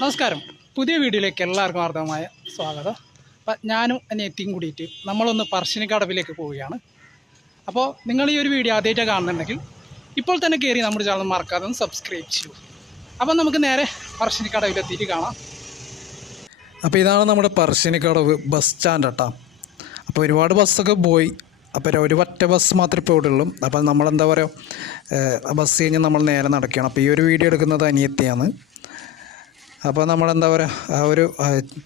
നമസ്കാരം. പുതിയ വീഡിയോയിലേക്ക് എല്ലാവർക്കും ആർദ്ദമായ സ്വാഗതം. അപ്പം ഞാനും അനിയത്തിയും കൂടിയിട്ട് നമ്മളൊന്ന് പറശ്ശിനിക്കടവിലേക്ക് പോവുകയാണ്. അപ്പോൾ നിങ്ങൾ ഈ ഒരു വീഡിയോ ആദ്യമായിട്ട് കാണുന്നുണ്ടെങ്കിൽ ഇപ്പോൾ തന്നെ കയറി നമ്മുടെ ചാനൽ മറക്കാതെ ഒന്ന് സബ്സ്ക്രൈബ് ചെയ്യൂ. അപ്പം നമുക്ക് നേരെ പറശ്ശിനിക്കടവിലെത്തിയിട്ട് കാണാം. അപ്പോൾ ഇതാണ് നമ്മുടെ പറശ്ശിനിക്കടവ് ബസ് സ്റ്റാൻഡ് കേട്ടോ അപ്പോൾ ഒരുപാട് ബസ്സൊക്കെ പോയി. അപ്പോൾ ഒരു ഒറ്റ ബസ് മാത്രമേ ഇപ്പോൾ ഇവിടെ ഉള്ളൂ അപ്പോൾ നമ്മളെന്താ പറയുക ബസ് കഴിഞ്ഞ് നമ്മൾ നേരെ നടക്കുകയാണ്. അപ്പോൾ ഈ ഒരു വീഡിയോ എടുക്കുന്നത് അനിയത്തിയാണ്. അപ്പോൾ നമ്മളെന്താ പറയുക ആ ഒരു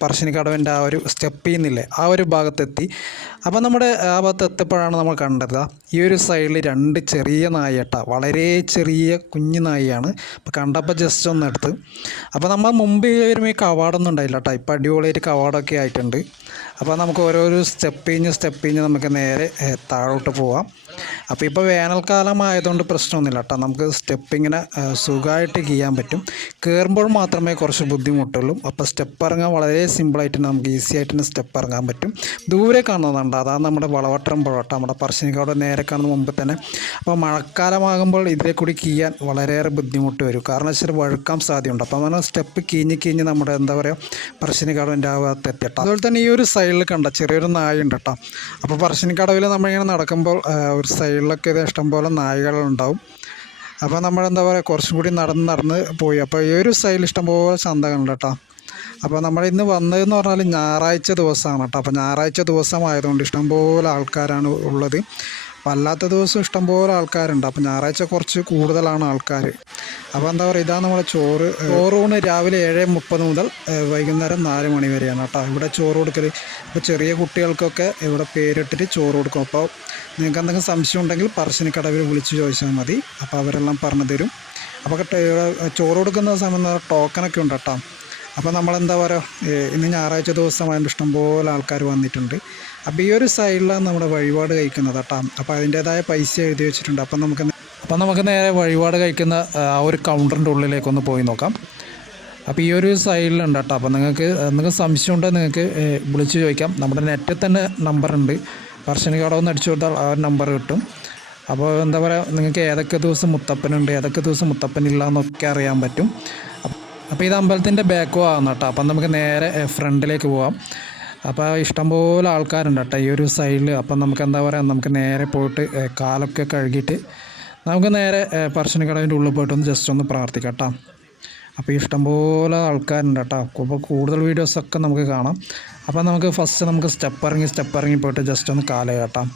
പറശ്ശിനിക്കടവിന്റെ ആ ഒരു സ്റ്റെപ്പ് ചെയ്യുന്നില്ലേ ആ ഒരു ഭാഗത്തെത്തി. അപ്പോൾ നമ്മുടെ ആ ഭാഗത്ത് എത്തിയപ്പോഴാണ് നമ്മൾ കണ്ടത് ഈ ഒരു സൈഡിൽ രണ്ട് ചെറിയ നായട്ട വളരെ ചെറിയ കുഞ്ഞു നായിയാണ് അപ്പോൾ കണ്ടപ്പോൾ ജസ്റ്റ് ഒന്ന് എടുത്ത്. അപ്പോൾ നമ്മൾ മുമ്പ് വരുമ്പോൾ ഈ കവാടൊന്നും ഉണ്ടായില്ല കേട്ടോ ഇപ്പോൾ അടിപൊളിയായിട്ട് കവാടമൊക്കെ ആയിട്ടുണ്ട്. അപ്പോൾ നമുക്ക് ഓരോരോ സ്റ്റെപ്പ് കഴിഞ്ഞ് നമുക്ക് നേരെ താഴോട്ട് പോവാം. അപ്പോൾ ഇപ്പോൾ വേനൽക്കാലം ആയതുകൊണ്ട് പ്രശ്നമൊന്നുമില്ല കേട്ടോ. നമുക്ക് സ്റ്റെപ്പ് ഇങ്ങനെ സുഖമായിട്ട് ചെയ്യാൻ പറ്റും. കയറുമ്പോൾ മാത്രമേ കുറച്ച് ബുദ്ധിമുട്ടുള്ളൂ. അപ്പോൾ സ്റ്റെപ്പ് ഇറങ്ങാൻ വളരെ സിമ്പിളായിട്ട് നമുക്ക് ഈസി ആയിട്ട് തന്നെ സ്റ്റെപ്പ് ഇറങ്ങാൻ പറ്റും. ദൂരെ കാണുന്നതുണ്ട്. അതാണ് നമ്മുടെ വളവട്ടം പുഴ കേട്ടോ. നമ്മുടെ പറശ്ശിനിക്കോട് നേരെ കാണുന്ന മുമ്പ് തന്നെ. അപ്പോൾ മഴക്കാലമാകുമ്പോൾ ഇതിലെ കൂടി കീയാൻ വളരെയേറെ ബുദ്ധിമുട്ട് വരും. കാരണം വെച്ചാൽ വഴുക്കാൻ സാധ്യതയുണ്ട്. അപ്പോൾ നമ്മൾ സ്റ്റെപ്പ് കീഞ്ഞ് കീഞ്ഞ് നമ്മുടെ എന്താ പറയുക പറശ്ശിനിക്കടവിന്റെ ആ ഭാഗത്ത് എത്തിയിട്ടാണ് അതുപോലെ തന്നെ ഈ ഒരു സൈഡിൽ കണ്ട ചെറിയൊരു നായ ഉണ്ട് കേട്ടോ അപ്പോൾ പറശ്ശിനിക്കടവിൽ നമ്മളിങ്ങനെ നടക്കുമ്പോൾ ഒരു സൈഡിലൊക്കെ ഇത് ഇഷ്ടംപോലെ നായകളുണ്ടാവും. അപ്പോൾ നമ്മളെന്താ പറയുക കുറച്ചും കൂടി നടന്ന് നടന്ന് പോയി. അപ്പോൾ ഈ ഒരു സൈഡിൽ ഇഷ്ടംപോലെ ചന്തകളുണ്ട് കേട്ടോ അപ്പോൾ നമ്മൾ ഇന്ന് വന്നതെന്ന് പറഞ്ഞാൽ ഞായറാഴ്ച ദിവസമാണ് കേട്ടോ. അപ്പോൾ ഞായറാഴ്ച ദിവസമായതുകൊണ്ട് ഇഷ്ടംപോലെ ആൾക്കാരാണ് ഉള്ളത്. അപ്പോൾ അല്ലാത്ത ദിവസം ഇഷ്ടംപോലെ ആൾക്കാരുണ്ട്. അപ്പോൾ ഞായറാഴ്ച കുറച്ച് കൂടുതലാണ് ആൾക്കാർ അപ്പോൾ എന്താ പറയുക ഇതാണ് നമ്മുടെ ചോറ് ചോറൂണ് രാവിലെ ഏഴ് മുപ്പത് മുതൽ വൈകുന്നേരം നാല് മണി വരെയാണ് കേട്ടോ. ഇവിടെ ചോറ് കൊടുക്കൽ ഇപ്പോൾ ചെറിയ കുട്ടികൾക്കൊക്കെ ഇവിടെ പേരിട്ടിട്ട് ചോറ് കൊടുക്കും. അപ്പോൾ നിങ്ങൾക്ക് എന്തെങ്കിലും സംശയം ഉണ്ടെങ്കിൽ പറശ്ശിനിക്കടവിൽ വിളിച്ച് ചോദിച്ചാൽ മതി. അപ്പോൾ അവരെല്ലാം പറഞ്ഞു തരും. അപ്പോൾ ചോറ് കൊടുക്കുന്ന സമയത്ത് ടോക്കനൊക്കെ ഉണ്ട് കേട്ടോ. അപ്പോൾ നമ്മളെന്താ പറയുക ഇന്ന് ഞായറാഴ്ച ദിവസമായതുകൊണ്ട് ഇഷ്ടംപോലെ ആൾക്കാർ വന്നിട്ടുണ്ട്. അപ്പോൾ ഈ ഒരു സൈഡിലാണ് നമ്മുടെ വഴിപാട് കഴിക്കുന്നത് കേട്ടോ. അപ്പോൾ അതിന്റേതായ പൈസ എഴുതി വെച്ചിട്ടുണ്ട്. അപ്പം നമുക്ക് അപ്പം നമുക്ക് നേരെ വഴിപാട് കഴിക്കുന്ന ആ ഒരു കൗണ്ടറിന്റെ ഉള്ളിലേക്കൊന്ന് പോയി നോക്കാം. അപ്പോൾ ഈ ഒരു സൈഡിലുണ്ട് കേട്ടോ. അപ്പോൾ നിങ്ങൾക്ക് നിങ്ങൾക്ക് സംശയം ഉണ്ടെങ്കിൽ നിങ്ങൾക്ക് വിളിച്ച് ചോദിക്കാം. നമ്മുടെ നെറ്റിൽ തന്നെ നമ്പറുണ്ട് പറശ്ശിനിക്കടവെന്ന് അടിച്ചു കൊടുത്താൽ ആ ഒരു നമ്പർ കിട്ടും. അപ്പോൾ എന്താ പറയുക നിങ്ങൾക്ക് ഏതൊക്കെ ദിവസം മുത്തപ്പനുണ്ട് ഏതൊക്കെ ദിവസം മുത്തപ്പനില്ല എന്നൊക്കെ അറിയാൻ പറ്റും. അപ്പോൾ ഇത് അമ്പലത്തിന്റെ ബാക്കോ ആകുന്ന കേട്ടോ. അപ്പം നമുക്ക് നേരെ ഫ്രണ്ടിലേക്ക് പോവാം. അപ്പോൾ ഇഷ്ടംപോലെ ആൾക്കാരുണ്ട് കേട്ടോ ഈ ഒരു സൈഡിൽ അപ്പം നമുക്ക് എന്താ പറയുക നമുക്ക് നേരെ പോയിട്ട് കാലൊക്കെ കഴുകിയിട്ട് നമുക്ക് നേരെ പറശ്ശിനിക്കടവിന്റെ ഉള്ളിൽ പോയിട്ടൊന്ന് ജസ്റ്റ് ഒന്ന് പ്രാർത്ഥിക്കാം കേട്ടോ അപ്പോൾ ഇഷ്ടംപോലെ ആൾക്കാരുണ്ട് കേട്ടോ. അപ്പോൾ കൂടുതൽ വീഡിയോസൊക്കെ നമുക്ക് കാണാം. അപ്പോൾ നമുക്ക് ഫസ്റ്റ് നമുക്ക് സ്റ്റെപ്പ് ഇറങ്ങി സ്റ്റെപ്പ് ഇറങ്ങി പോയിട്ട് ജസ്റ്റ് ഒന്ന് കാല കേട്ടാം.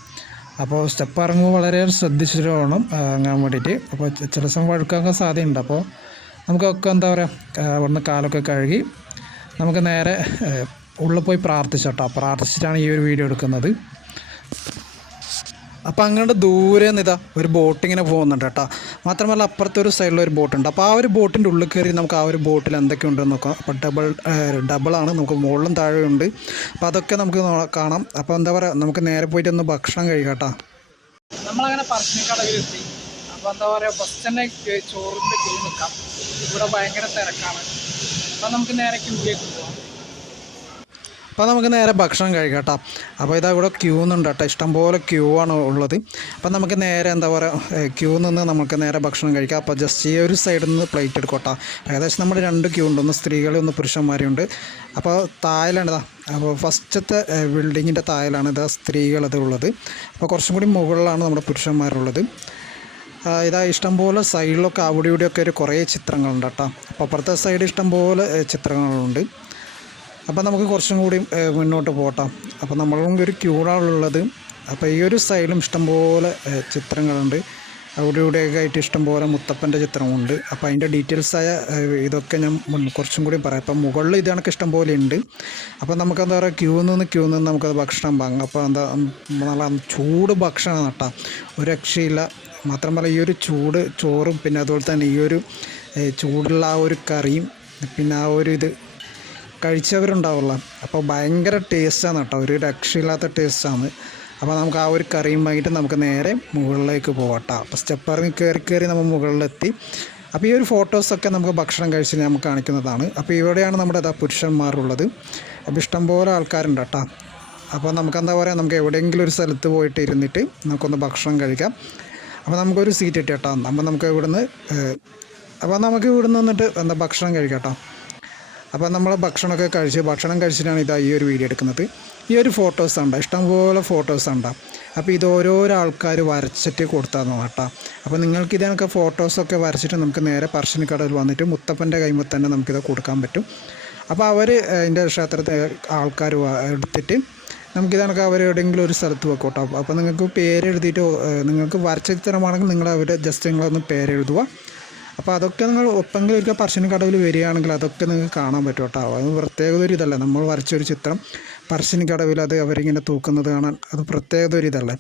അപ്പോൾ സ്റ്റെപ്പ് ഇറങ്ങുമ്പോൾ വളരെ ശ്രദ്ധിച്ചിട്ട് വേണം ഇറങ്ങാൻ വേണ്ടിയിട്ട്. അപ്പോൾ ചില സമയം വഴുക്കാക്കാൻ സാധ്യതയുണ്ട്. അപ്പോൾ നമുക്കൊക്കെ എന്താ പറയുക അവിടുന്ന് കാലൊക്കെ കഴുകി നമുക്ക് നേരെ ഉള്ളിൽ പോയി പ്രാർത്ഥിച്ചോട്ടോ. പ്രാർത്ഥിച്ചിട്ടാണ് ഈ ഒരു വീഡിയോ എടുക്കുന്നത്. അപ്പോൾ അങ്ങോട്ട് ദൂരെ ഇതാ ഒരു ബോട്ട് ഇങ്ങനെ പോകുന്നുണ്ട് കേട്ടോ. മാത്രമല്ല അപ്പുറത്തെ ഒരു സൈഡിൽ ഒരു ബോട്ടുണ്ട് അപ്പോൾ ആ ഒരു ബോട്ടിന്റെ ഉള്ളിൽ കയറി നമുക്ക് ആ ഒരു ബോട്ടിൽ എന്തൊക്കെ ഉണ്ടെന്ന് നോക്കാം. അപ്പോൾ ഡബിൾ ഡബിളാണ് നമുക്ക് മുകളിലും താഴെയുണ്ട് അപ്പോൾ അതൊക്കെ നമുക്ക് കാണാം. അപ്പോൾ എന്താ പറയുക നമുക്ക് നേരെ പോയിട്ട് ഒന്ന് ഭക്ഷണം കഴിക്കാം കേട്ടോ. നമ്മളങ്ങനെ പറശ്ശിനിക്കടവിലെത്തി അപ്പോൾ എന്താ പറയുക ബസ് തന്നെ ചോറിന്റെ ക്യൂ നിൽക്കാം. ഇവിടെ ഭയങ്കര തിരക്കാണ്. അപ്പോൾ നമുക്ക് നേരെ ക്യൂയിലേക്ക് പോകാം അപ്പോൾ നമുക്ക് നേരെ ഭക്ഷണം കഴിക്കാം കേട്ടോ അപ്പോൾ ഇതാ ഇവിടെ ക്യൂ നിന്നുണ്ട് കേട്ടോ ഇഷ്ടംപോലെ ക്യൂ ആണ് ഉള്ളത്. അപ്പോൾ നമുക്ക് നേരെ എന്താ പറയുക ക്യൂ നിന്ന് നമുക്ക് നേരെ ഭക്ഷണം കഴിക്കാം. അപ്പോൾ ജസ്റ്റ് ഈ ഒരു സൈഡിൽ നിന്ന് പ്ലേറ്റ് എടുക്കും കേട്ടോ ഏകദേശം നമ്മുടെ രണ്ട് ക്യൂ ഉണ്ട്. ഒന്ന് സ്ത്രീകളും ഒന്ന് പുരുഷന്മാരും അപ്പോൾ തായലാണിതാ അപ്പോൾ ഫസ്റ്റത്തെ ബിൽഡിങ്ങിന്റെ തായലാണ് ഇതാ സ്ത്രീകളത് ഉള്ളത്. അപ്പോൾ കുറച്ചും കൂടി മുകളിലാണ് നമ്മുടെ പുരുഷന്മാരുള്ളത്. ഇതാ ഇഷ്ടംപോലെ സൈഡിലൊക്കെ അവിടെ ഇവിടെയൊക്കെ ഒരു കുറേ ചിത്രങ്ങളുണ്ട് കേട്ടോ. അപ്പോൾ അപ്പുറത്തെ സൈഡ് ഇഷ്ടംപോലെ ചിത്രങ്ങളുണ്ട്. അപ്പോൾ നമുക്ക് കുറച്ചും കൂടി മുന്നോട്ട് പോട്ടാം. അപ്പോൾ നമ്മളും ഒരു ക്യൂറാളുള്ളത് അപ്പോൾ ഈ ഒരു സൈഡിലും ഇഷ്ടംപോലെ ചിത്രങ്ങളുണ്ട്. അവിടെ ഇവിടെയൊക്കെ ആയിട്ട് ഇഷ്ടംപോലെ മുത്തപ്പന്റെ ചിത്രമുണ്ട് അപ്പോൾ അതിന്റെ ഡീറ്റെയിൽസ് ആയ ഇതൊക്കെ ഞാൻ കുറച്ചും കൂടി പറയാം. അപ്പം മുകളിൽ ഇത് കണക്ക് ഇഷ്ടംപോലെ ഉണ്ട്. അപ്പോൾ നമുക്ക് എന്താ പറയുക ക്യൂ നിന്ന് ക്യൂ നിന്ന് നമുക്കത് ഭക്ഷണം വാങ്ങാം. അപ്പോൾ എന്താ നല്ല ചൂട് ഭക്ഷണം നട്ടാം ഒരു രക്ഷയില്ല. മാത്രമല്ല ഈ ഒരു ചൂട് ചോറും പിന്നെ അതുപോലെ തന്നെ ഈ ഒരു ചൂടുള്ള ആ ഒരു കറിയും പിന്നെ ആ ഒരു ഇത് കഴിച്ചവരുണ്ടാവുള്ള. അപ്പോൾ ഭയങ്കര ടേസ്റ്റാണ് കേട്ടോ. ഒരു രക്ഷയില്ലാത്ത ടേസ്റ്റാണ്. അപ്പോൾ നമുക്ക് ആ ഒരു കറിയും വാങ്ങിയിട്ട് നമുക്ക് നേരെ മുകളിലേക്ക് പോകട്ടോ അപ്പോൾ ഇറങ്ങി കയറി കയറി നമ്മൾ മുകളിലെത്തി. അപ്പോൾ ഈ ഒരു ഫോട്ടോസൊക്കെ നമുക്ക് ഭക്ഷണം കഴിച്ച് നമുക്ക് കാണിക്കുന്നതാണ്. അപ്പോൾ ഇവിടെയാണ് നമ്മുടെ ഇതാ പുരുഷന്മാരുള്ളത്. അപ്പോൾ ഇഷ്ടംപോലെ ആൾക്കാരുണ്ട് കേട്ടോ. അപ്പോൾ നമുക്ക് എന്താ പറയുക നമുക്ക് എവിടെയെങ്കിലും ഒരു സ്ഥലത്ത് പോയിട്ട് ഇരുന്നിട്ട് നമുക്കൊന്ന് ഭക്ഷണം കഴിക്കാം. അപ്പോൾ നമുക്കൊരു സീറ്റ് ഇട്ട് കേട്ടോ. അപ്പോൾ നമുക്ക് ഇവിടുന്ന് അപ്പോൾ നമുക്ക് ഇവിടുന്ന് വന്നിട്ട് എന്താ ഭക്ഷണം കഴിക്കാം കേട്ടോ. അപ്പോൾ നമ്മൾ ഭക്ഷണമൊക്കെ കഴിച്ച് ഭക്ഷണം കഴിച്ചിട്ടാണ് ഇതാ ഈ ഒരു വീഡിയോ എടുക്കുന്നത്. ഈ ഒരു ഫോട്ടോസ് ഉണ്ട് ഇഷ്ടംപോലെ ഫോട്ടോസ് ഉണ്ട് അപ്പോൾ ഇത് ഓരോരോ ആൾക്കാർ വരച്ചിട്ട് കൊടുത്താന്ന് കേട്ടോ. അപ്പോൾ നിങ്ങൾക്ക് ഇതിനൊക്കെ ഫോട്ടോസൊക്കെ വരച്ചിട്ട് നമുക്ക് നേരെ പറശ്ശിനിക്കടവിൽ വന്നിട്ട് മുത്തപ്പന്റെ കൈമ തന്നെ നമുക്കിത് കൊടുക്കാൻ പറ്റും. അപ്പോൾ അവർ അതിന്റെ ക്ഷേത്രത്തെ ആൾക്കാർ എടുത്തിട്ട് നമുക്കിതൊക്കെ അവർ എവിടെയെങ്കിലും ഒരു സ്ഥലത്ത് വെക്കോട്ടോ. അപ്പോൾ നിങ്ങൾക്ക് പേരെഴുതിയിട്ട് നിങ്ങൾക്ക് വരച്ച ചിത്രമാണെങ്കിൽ നിങ്ങൾ അവരുടെ ജസ്റ്റ് നിങ്ങളൊന്ന് പേരെഴുതുക. അപ്പോൾ അതൊക്കെ നിങ്ങൾ ഒപ്പെങ്കിലും ഒരിക്കൽ പറശ്ശിനിക്കടവിൽ വരികയാണെങ്കിൽ അതൊക്കെ നിങ്ങൾക്ക് കാണാൻ പറ്റും കേട്ടോ. അത് പ്രത്യേകത ഒരു ഇതല്ല. നമ്മൾ വരച്ചൊരു ചിത്രം പറശ്ശിനിക്കടവിൽ അത് അവരിങ്ങനെ തൂക്കുന്നത് കാണാൻ അത് പ്രത്യേകത ഒരു ഇതല്ലേ.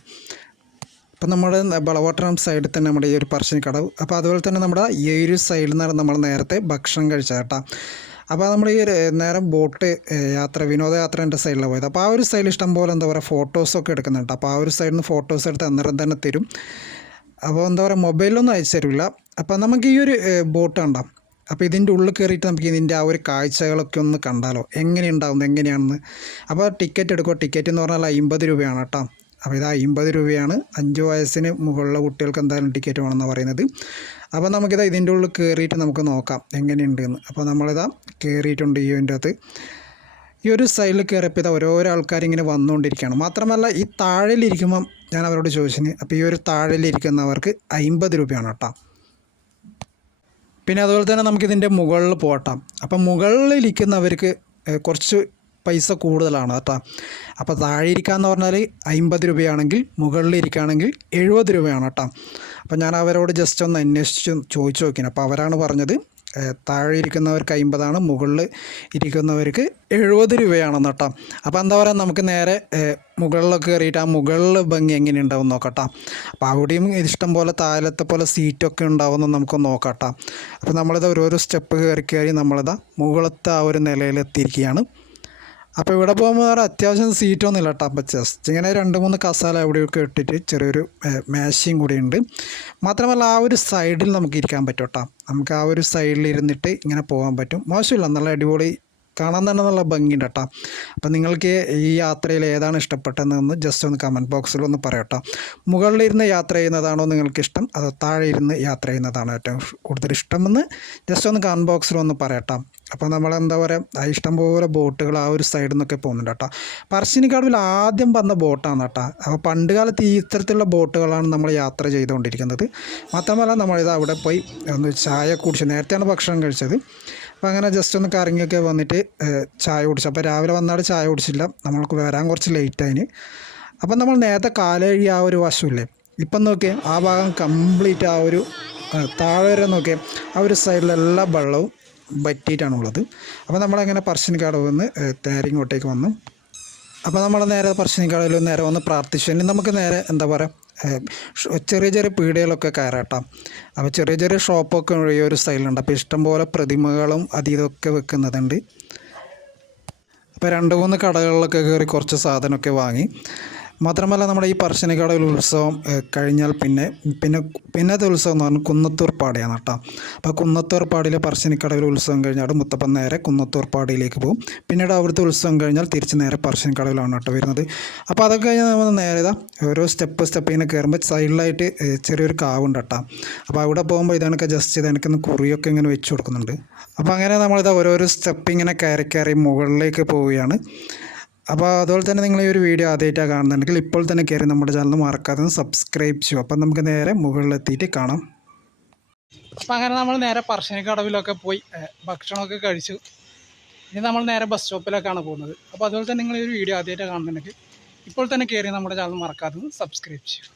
അപ്പം നമ്മുടെ വളവട്ടണം സൈഡിൽ തന്നെ നമ്മുടെ ഈ ഒരു പറശ്ശിനിക്കടവ്. അപ്പോൾ അതുപോലെ തന്നെ നമ്മുടെ ഈ സൈഡിൽ നിന്നാണ് നമ്മൾ നേരത്തെ ഭക്ഷണം കഴിച്ചത് കേട്ടോ. അപ്പോൾ നമ്മൾ ഈ നേരം ബോട്ട് യാത്ര വിനോദയാത്രേന്റെ സൈഡിലാണ് പോയത്. അപ്പോൾ ആ ഒരു സൈഡിൽ ഇഷ്ടം പോലെ എന്താ പറയുക ഫോട്ടോസൊക്കെ എടുക്കുന്നുണ്ട് അപ്പോൾ ആ ഒരു സൈഡിൽ നിന്ന് ഫോട്ടോസ് എടുത്ത് അന്നേരം തന്നെ തരും. അപ്പോൾ എന്താ പറയുക മൊബൈലൊന്നും അയച്ചു തരില്ല അപ്പോൾ നമുക്ക് ഈ ഒരു ബോട്ട് കണ്ടാം. അപ്പോൾ ഇതിന്റെ ഉള്ളിൽ കയറിയിട്ട് നമുക്ക് ഇതിന്റെ ആ ഒരു കാഴ്ചകളൊക്കെ ഒന്ന് കണ്ടാലോ? എങ്ങനെയുണ്ടാവുന്നത് എങ്ങനെയാണെന്ന്? അപ്പോൾ ടിക്കറ്റ് എടുക്കുക ടിക്കറ്റ് എന്ന് പറഞ്ഞാൽ അമ്പത് രൂപയാണ് കേട്ടോ. അപ്പോൾ ഇത് അമ്പത് രൂപയാണ്. അഞ്ച് വയസ്സിന് മുകളിലുള്ള കുട്ടികൾക്ക് എന്തായാലും ടിക്കറ്റ് വേണമെന്നാണ് പറയുന്നത്. അപ്പോൾ നമുക്കിത് ഇതിന്റെ ഉള്ളിൽ കയറിയിട്ട് നമുക്ക് നോക്കാം എങ്ങനെയുണ്ട് എന്ന് അപ്പോൾ നമ്മളിതാ കയറിയിട്ടുണ്ട് ഈ ഇതിന്റെ അകത്ത്. ഈ ഒരു സൈഡിൽ കയറിയപ്പോൾ ഇതാ ഓരോരോ ആൾക്കാരിങ്ങനെ വന്നുകൊണ്ടിരിക്കുകയാണ്. മാത്രമല്ല ഈ താഴെയിലിരിക്കുമ്പം ഞാൻ അവരോട് ചോദിച്ചിന് അപ്പോൾ ഈ ഒരു താഴെയിലിരിക്കുന്നവർക്ക് അമ്പത് രൂപയാണ് കേട്ടോ. പിന്നെ അതുപോലെ തന്നെ നമുക്കിതിന്റെ മുകളിൽ പോട്ടാം. അപ്പം മുകളിലിരിക്കുന്നവർക്ക് കുറച്ച് പൈസ കൂടുതലാണ് കേട്ടോ. അപ്പോൾ താഴെ ഇരിക്കാന്ന് പറഞ്ഞാൽ അമ്പത് രൂപയാണെങ്കിൽ മുകളിൽ ഇരിക്കുകയാണെങ്കിൽ എഴുപത് രൂപയാണ് കേട്ടോ. അപ്പോൾ ഞാൻ അവരോട് ജസ്റ്റ് ഒന്ന് അന്വേഷിച്ച് ചോദിച്ചു നോക്കിന്. അപ്പോൾ അവരാണ് പറഞ്ഞത് താഴെ ഇരിക്കുന്നവർക്ക് അമ്പതാണ് മുകളിൽ ഇരിക്കുന്നവർക്ക് എഴുപത് രൂപയാണെന്ന് കേട്ടോ അപ്പോൾ എന്താ പറയുക നമുക്ക് നേരെ മുകളിലൊക്കെ കയറിയിട്ട് ആ മുകളിൽ ഭംഗി എങ്ങനെ ഉണ്ടാവും നോക്കട്ടോ. അപ്പോൾ അവിടെയും ഇഷ്ടം പോലെ താഴത്തെ പോലെ സീറ്റൊക്കെ ഉണ്ടാവുമെന്ന് നമുക്ക് നോക്കട്ടോ. അപ്പോൾ നമ്മളിത് ഓരോരോ സ്റ്റെപ്പ് കയറി കയറി നമ്മളിതാ മുകളത്തെ ആ ഒരു നിലയിൽ എത്തിയിരിക്കുകയാണ് അപ്പോൾ ഇവിടെ പോകുമ്പോൾ വേറെ അത്യാവശ്യം സീറ്റൊന്നും ഇല്ല കേട്ടോ അപ്പോൾ ജസ്റ്റ് ഇങ്ങനെ രണ്ട് മൂന്ന് കസാല എവിടെയൊക്കെ ഇട്ടിട്ട് ചെറിയൊരു മേശയും കൂടി ഉണ്ട്. മാത്രമല്ല ആ ഒരു സൈഡിൽ നമുക്ക് ഇരിക്കാൻ പറ്റും കേട്ടോ നമുക്ക് ആ ഒരു സൈഡിൽ ഇരുന്നിട്ട് ഇങ്ങനെ പോകാൻ പറ്റും. മോശമില്ല. നല്ല അടിപൊളി കാണാൻ തന്നെ നല്ല ഭംഗിയുണ്ട് കേട്ടോ. അപ്പോൾ നിങ്ങൾക്ക് ഈ യാത്രയിൽ ഏതാണ് ഇഷ്ടപ്പെട്ടതെന്ന് ജസ്റ്റ് ഒന്ന് കമന്റ് ബോക്സിൽ ഒന്ന് പറയട്ടോ മുകളിലിരുന്ന് യാത്ര ചെയ്യുന്നതാണോ നിങ്ങൾക്ക് ഇഷ്ടം? അതോ താഴെ ഇരുന്ന് യാത്ര ചെയ്യുന്നതാണോ ഏറ്റവും കൂടുതൽ ഇഷ്ടമെന്ന് ജസ്റ്റ് ഒന്ന് കമന്റ് ബോക്സിൽ ഒന്ന് പറയട്ടോ അപ്പോൾ നമ്മൾ എന്താ പറയുക ഇഷ്ടംപോലെ ബോട്ടുകൾ ആ ഒരു സൈഡിൽ നിന്നൊക്കെ പോകുന്നുണ്ട് കേട്ടോ. പറശ്ശിനിക്കടവിൽ ആദ്യം വന്ന ബോട്ടാണ് കേട്ടോ. അപ്പോൾ പണ്ട് കാലത്ത് ഈ ഇത്തരത്തിലുള്ള ബോട്ടുകളാണ് നമ്മൾ യാത്ര ചെയ്തുകൊണ്ടിരിക്കുന്നത്. മാത്രമല്ല നമ്മളിത് അവിടെ പോയി ഒന്ന് ചായ കുടിച്ച് നേരത്തെയാണ് ഭക്ഷണം കഴിച്ചത്. അപ്പോൾ അങ്ങനെ ജസ്റ്റ് ഒന്ന് കറങ്ങിയൊക്കെ വന്നിട്ട് ചായ കുടിച്ചു. അപ്പോൾ രാവിലെ വന്നാട് ചായ കുടിച്ചില്ല നമ്മൾക്ക് വരാൻ കുറച്ച് ലേറ്റ് ആയിന്. അപ്പം നമ്മൾ നേരത്തെ കാലഴി ആ ഒരു വശമില്ലേ? ഇപ്പം നോക്കിയേ ആ ഭാഗം കംപ്ലീറ്റ് ആ ഒരു താഴെ വരെ നോക്കിയേ ആ ഒരു സൈഡിലെല്ലാ വെള്ളവും വറ്റിയിട്ടാണുള്ളത് അപ്പോൾ നമ്മളങ്ങനെ പറശ്ശിനിക്കാട് വന്ന് തേരിങ്ങോട്ടേക്ക് വന്നു. അപ്പോൾ നമ്മൾ നേരെ പറശ്ശിനിക്കാടിൽ നേരെ വന്ന് പ്രാർത്ഥിച്ചു. ഇനി നമുക്ക് നേരെ എന്താ പറയുക ചെറിയ ചെറിയ പീടികകളൊക്കെ കയറാട്ടാം. അപ്പോൾ ചെറിയ ചെറിയ ഷോപ്പൊക്കെ ഈ ഒരു സ്റ്റൈലുണ്ട് അപ്പോൾ ഇഷ്ടംപോലെ പ്രതിമകളും അത് വെക്കുന്നതുണ്ട്. അപ്പോൾ രണ്ട് മൂന്ന് കടകളിലൊക്കെ കയറി കുറച്ച് സാധനമൊക്കെ വാങ്ങി. മാത്രമല്ല നമ്മുടെ ഈ പറശ്ശിനിക്കടവിൽ ഉത്സവം കഴിഞ്ഞാൽ പിന്നെ പിന്നെ പിന്നത്തെ ഉത്സവം എന്ന് പറഞ്ഞാൽ കുന്നത്തൂർ പാടിയാണ് കേട്ടോ. അപ്പോൾ കുന്നത്തൂർ പാടിയിലെ പറശ്ശിനിക്കടവിൽ ഉത്സവം കഴിഞ്ഞാൽ മുത്തപ്പൻ നേരെ കുന്നത്തൂർ പാടിയിലേക്ക് പോകും. പിന്നീട് അവിടുത്തെ ഉത്സവം കഴിഞ്ഞാൽ തിരിച്ച് നേരെ പറശ്ശിനിക്കടവിലാണ് കേട്ടോ വരുന്നത്. അപ്പോൾ അതൊക്കെ കഴിഞ്ഞാൽ നമ്മൾ നേരെ ഓരോ സ്റ്റെപ്പ് സ്റ്റെപ്പ് ഇങ്ങനെ കയറുമ്പോൾ സൈഡിലായിട്ട് ചെറിയൊരു കാവുണ്ട് കേട്ടോ. അപ്പോൾ അവിടെ പോകുമ്പോൾ ഇതണക്കെ ജസ്റ്റ് ഇത് എനിക്കൊന്ന് കുറിയൊക്കെ ഇങ്ങനെ വെച്ച് കൊടുക്കുന്നുണ്ട്. അപ്പോൾ അങ്ങനെ നമ്മളിത് ഓരോരോ സ്റ്റെപ്പ് ഇങ്ങനെ കയറി കയറി മുകളിലേക്ക് പോവുകയാണ്. അപ്പോൾ അതുപോലെ തന്നെ നിങ്ങൾ ഈ ഒരു വീഡിയോ ആദ്യമായിട്ടാണ് കാണുന്നുണ്ടെങ്കിൽ ഇപ്പോൾ തന്നെ കയറി നമ്മുടെ ചാനൽ മറക്കാതെ സബ്സ്ക്രൈബ് ചെയ്യും. അപ്പം നമുക്ക് നേരെ മുകളിലെത്തിയിട്ട് കാണാം. അപ്പം അങ്ങനെ നമ്മൾ നേരെ പറശ്ശിനിക്കടവിലൊക്കെ പോയി ഭക്ഷണമൊക്കെ കഴിച്ചു. ഇനി നമ്മൾ നേരെ ബസ് സ്റ്റോപ്പിലേക്കാണ് പോകുന്നത്. അപ്പോൾ അതുപോലെ തന്നെ നിങ്ങൾ ഈ ഒരു വീഡിയോ ആദ്യമായിട്ട് കാണുന്നുണ്ടെങ്കിൽ ഇപ്പോൾ തന്നെ കയറി നമ്മുടെ ചാനൽ മറക്കാതെ സബ്സ്ക്രൈബ് ചെയ്യും.